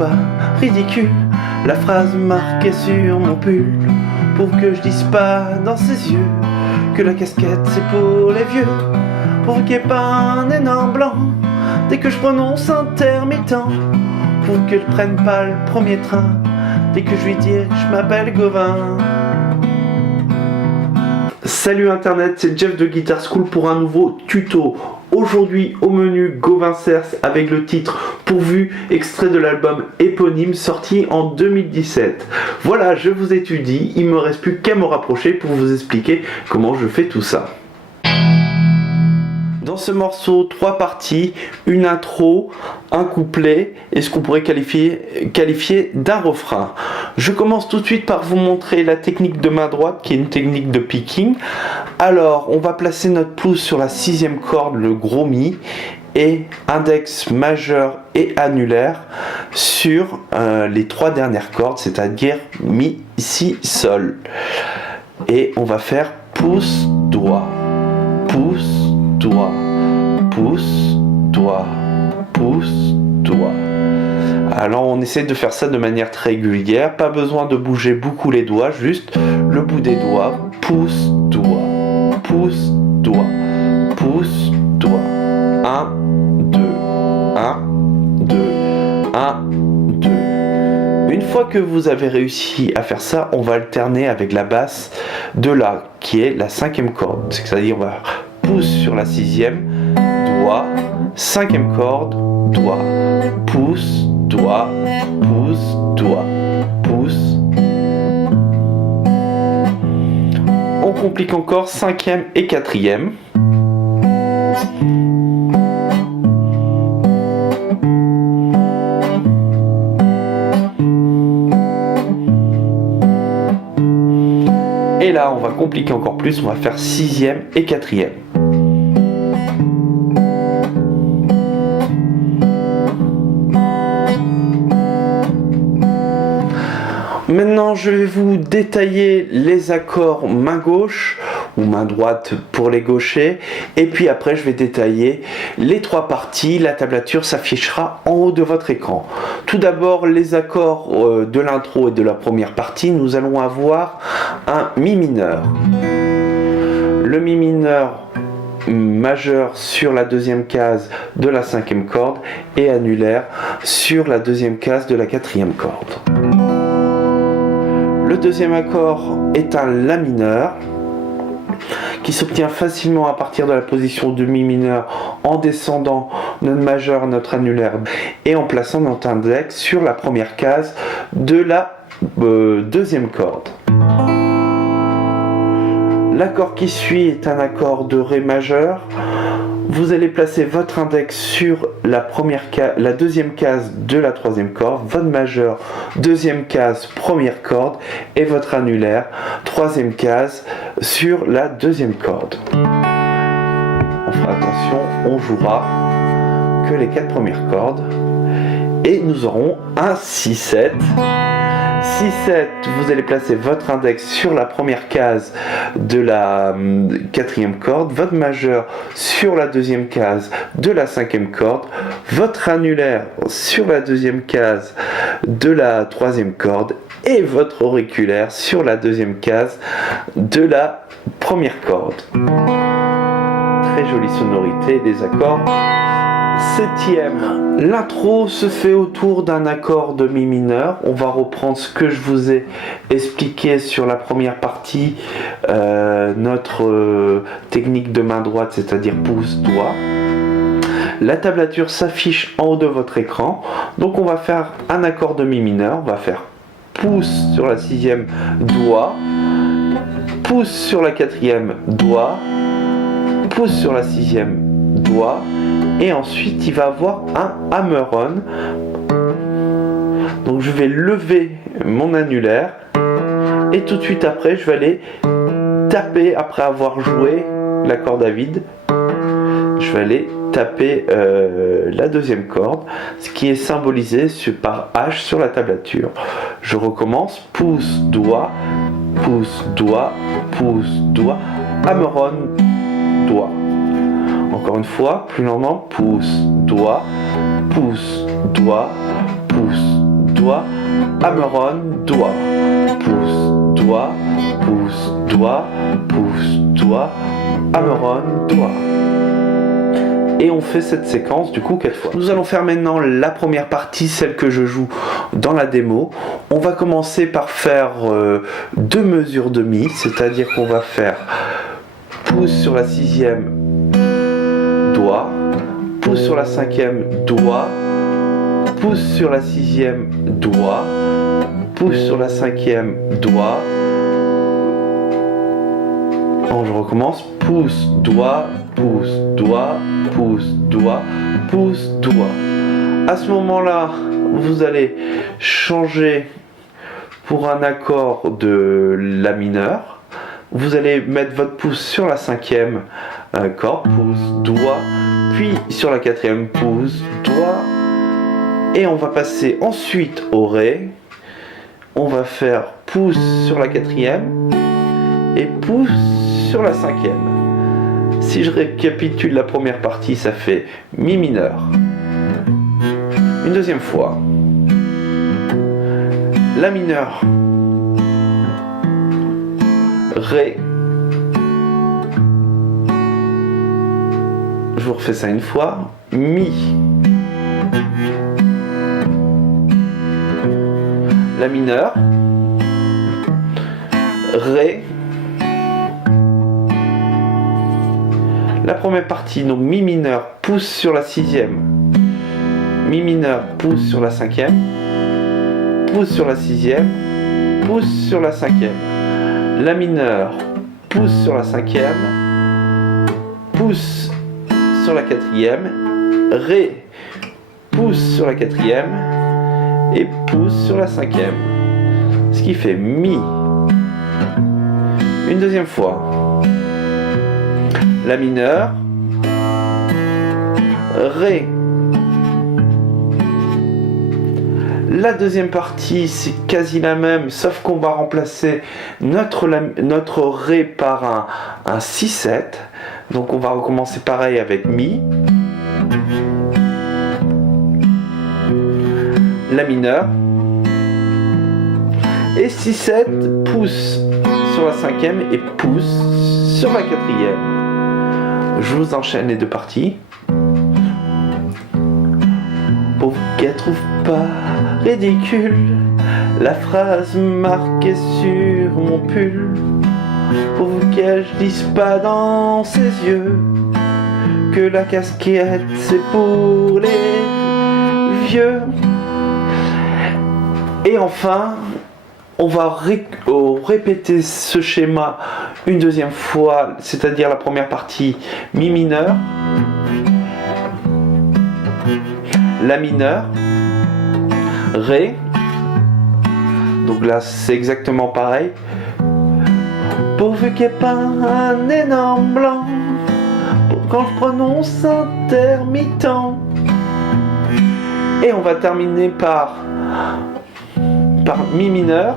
pas ridicule la phrase marquée sur mon pull, pour que je dise pas dans ses yeux que la casquette c'est pour les vieux, pour qu'il n'y ait pas un énorme blanc dès que je prononce intermittent, pour qu'elle prenne pas le premier train dès que je lui dis que je m'appelle Gauvin. Salut internet, c'est Jeff de Guitar School pour un nouveau tuto. Aujourd'hui au menu Gauvin Cerce avec le titre Pourvu, extrait de l'album éponyme sorti en 2017. Voilà, je vous étudie, il me reste plus qu'à me rapprocher pour vous expliquer comment je fais tout ça. Dans ce morceau, 3 parties, une intro, un couplet et ce qu'on pourrait qualifier d'un refrain. Je commence tout de suite par vous montrer la technique de main droite qui est une technique de picking. Alors, on va placer notre pouce sur la 6e corde, le gros Mi, et index majeur et annulaire sur les 3 dernières cordes, c'est-à-dire Mi, Si, Sol. Et on va faire pouce, doigt, pouce, doigt, pouce, doigt, pouce, doigt. Alors on essaie de faire ça de manière très régulière, pas besoin de bouger beaucoup les doigts, juste le bout des doigts, pouce, doigt, pouce, doigt, pouce, doigt. 1, 2, 1, 2, 1, 2. Une fois que vous avez réussi à faire ça, on va alterner avec la basse de La, qui est la 5e corde. C'est-à-dire on va pouce sur la 6e, doigt, 5e corde, doigt, pouce, doigt, pouce, doigt, pouce. On complique encore 5e et 4e. Et là, on va compliquer encore plus, on va faire 6e et 4e. Maintenant, je vais vous détailler les accords main gauche ou main droite pour les gauchers. Et puis après, je vais détailler les 3 parties. La tablature s'affichera en haut de votre écran. Tout d'abord, les accords de l'intro et de la première partie. Nous allons avoir un Mi mineur. Le Mi mineur majeur sur la 2e case de la 5e corde et annulaire sur la 2e case de la 4e corde. Le 2e accord est un La mineur qui s'obtient facilement à partir de la position de Mi mineur en descendant notre majeur, notre annulaire et en plaçant notre index sur la première case de la 2e corde. L'accord qui suit est un accord de Ré majeur. Vous allez placer votre index sur la 2e case de la 3e corde, votre majeur, 2e case, première corde, et votre annulaire, 3e case, sur la 2e corde. On fera attention, on jouera que les 4 premières cordes, et nous aurons un 6-7. 6-7, vous allez placer votre index sur la première case de la 4e corde, votre majeur sur la 2e case de la 5e corde, votre annulaire sur la 2e case de la 3e corde et votre auriculaire sur la 2e case de la première corde. Très jolie sonorité des accords. 7e, l'intro se fait autour d'un accord de Mi mineur. On va reprendre ce que je vous ai expliqué sur la première partie, notre technique de main droite, c'est-à-dire pouce-doigt. La tablature s'affiche en haut de votre écran. Donc on va faire un accord de Mi mineur. On va faire pouce sur la 6e, doigt, pouce sur la 4e, doigt, pouce sur la 6e, doigt. Et ensuite, il va avoir un hammer-on. Donc, je vais lever mon annulaire. Et tout de suite après, je vais aller taper, après avoir joué l'accord à vide, je vais aller taper la 2e corde, ce qui est symbolisé par H sur la tablature. Je recommence, pouce, doigt, pouce, doigt, pouce, doigt, hammer-on, doigt. Encore une fois, plus lentement, pouce, doigt, pouce, doigt, pouce, doigt, hammer on, doigt, pouce, doigt, pouce, doigt, pouce, doigt, hammer on, doigt. Et on fait cette séquence du coup 4 fois. Nous allons faire maintenant la première partie, celle que je joue dans la démo. On va commencer par faire 2 mesures de mi, c'est-à-dire qu'on va faire pouce sur la 6e, doigt, pouce sur la 5e, doigt, pouce sur la 6e, doigt, pouce sur la 5e, doigt. Bon, je recommence, pouce, doigt, pouce, doigt, pouce, doigt, pouce, doigt. À ce moment-là, vous allez changer pour un accord de la mineur. Vous allez mettre votre pouce sur la 5e corde, pouce, doigt, puis sur la 4e, pouce, doigt. Et on va passer ensuite au ré. On va faire pouce sur la 4e et pouce sur la 5e. Si je récapitule la première partie, ça fait mi mineur. Une deuxième fois. La mineur. Ré. Je vous refais ça une fois. Mi. La mineur. Ré. La première partie, donc mi mineur, pouce sur la 6e, mi mineur, pouce sur la 5e, pouce sur la 6e, pouce sur la 5e, la mineur, pouce sur la 5e, pouce sur la 4e, ré, pouce sur la 4e et pouce sur la 5e, ce qui fait mi. Une deuxième fois. La mineur, ré. La deuxième partie, c'est quasi la même, sauf qu'on va remplacer notre ré par un 6-7. Donc on va recommencer pareil avec mi. La mineur. Et 6-7, pouce sur la 5e et pouce sur la 4e. Je vous enchaîne les deux parties. Pour qu'elle trouve pas ridicule la phrase marquée sur mon pull. Pour qu'elle je dise pas dans ses yeux que la casquette c'est pour les vieux. Et enfin, on va répéter ce schéma une deuxième fois, c'est-à-dire la première partie mi mineur, la mineur, ré. Donc là c'est exactement pareil. Pourvu qu'il n'y ait pas un énorme blanc quand je prononce intermittent. Et on va terminer par mi mineur,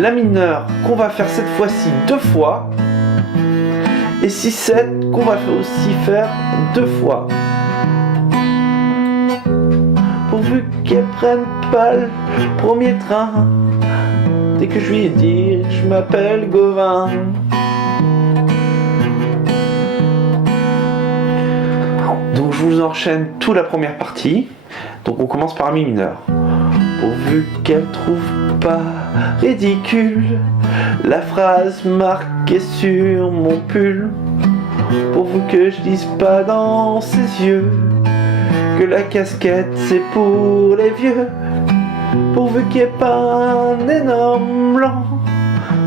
la mineure qu'on va faire cette fois-ci 2 fois, et 6-7 qu'on va aussi faire 2 fois. Pourvu qu'elle prenne pas le premier train, dès que je lui dis je m'appelle Gauvin. Donc je vous enchaîne toute la première partie. Donc on commence par un mi mineur. Pourvu qu'elle trouve pas ridicule la phrase marquée sur mon pull. Pourvu que je dise pas dans ses yeux que la casquette c'est pour les vieux. Pourvu qu'il n'y ait pas un énorme blanc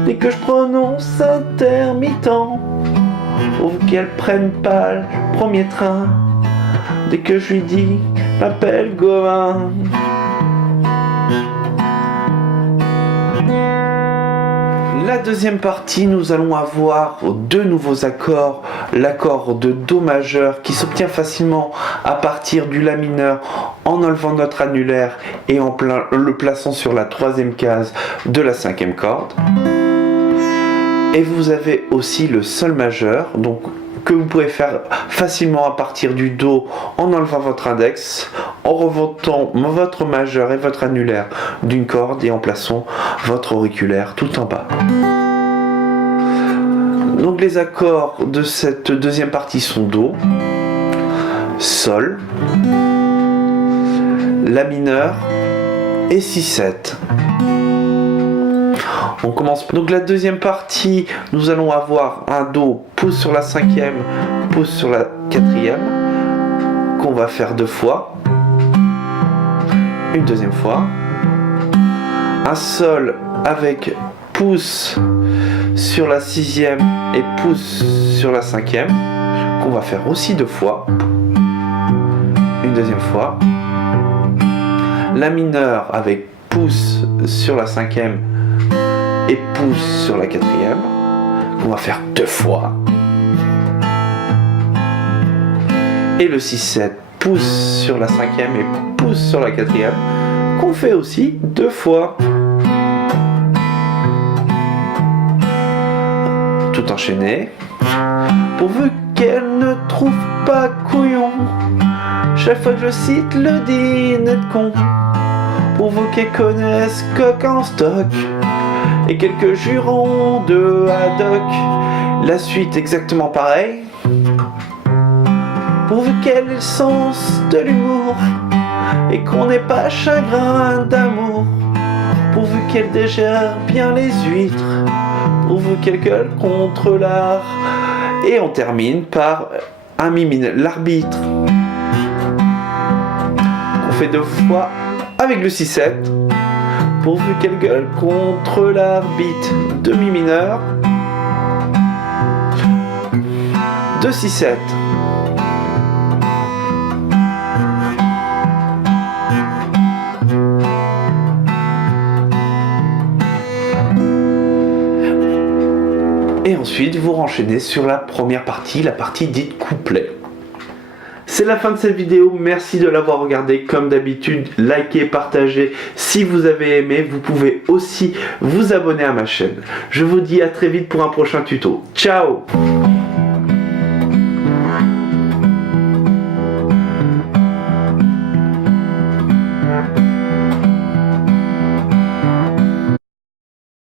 dès que je prononce intermittent. Pourvu qu'elle prenne pas le premier train dès que je lui dis m'appelle Gauvin. La deuxième partie, nous allons avoir 2 nouveaux accords. L'accord de Do majeur qui s'obtient facilement à partir du La mineur en enlevant notre annulaire et en le plaçant sur la 3e case de la 5e corde. Et vous avez aussi le Sol majeur, donc que vous pouvez faire facilement à partir du Do en enlevant votre index, en remontant votre majeur et votre annulaire d'une corde et en plaçant votre auriculaire tout en bas. Donc les accords de cette deuxième partie sont Do, Sol, La mineur et Si7. On commence. Donc la deuxième partie, nous allons avoir un Do, pouce sur la cinquième, pouce sur la quatrième, qu'on va faire 2 fois. Une deuxième fois. Un Sol avec pouce sur la sixième et pouce sur la cinquième, qu'on va faire aussi 2 fois. Une deuxième fois. La mineur avec pouce sur la cinquième et pouce sur la quatrième, qu'on va faire 2 fois. Et le 6-7, pouce sur la cinquième et pouce sur la quatrième, qu'on fait aussi 2 fois. Tout enchaîné. Pourvu qu'elle ne trouve pas couillon, chaque fois que je cite le dîner de con. Pourvu qu'elle connaisse coq en stock et quelques jurons de haddock. La suite exactement pareil. Pourvu qu'elle ait le sens de l'humour et qu'on n'ait pas chagrin d'amour. Pourvu qu'elle dégère bien les huîtres, pourvu qu'elle gueule contre l'art. Et on termine par un mi mineur, l'arbitre. On fait 2 fois avec le 6-7. Pourvu qu'elle gueule contre l'arbitre de mi mineur. 2 6-7. Et ensuite vous renchaînez sur la première partie, la partie dite couplet. C'est la fin de cette vidéo, merci de l'avoir regardée. Comme d'habitude, likez, partagez. Si vous avez aimé, vous pouvez aussi vous abonner à ma chaîne. Je vous dis à très vite pour un prochain tuto. Ciao!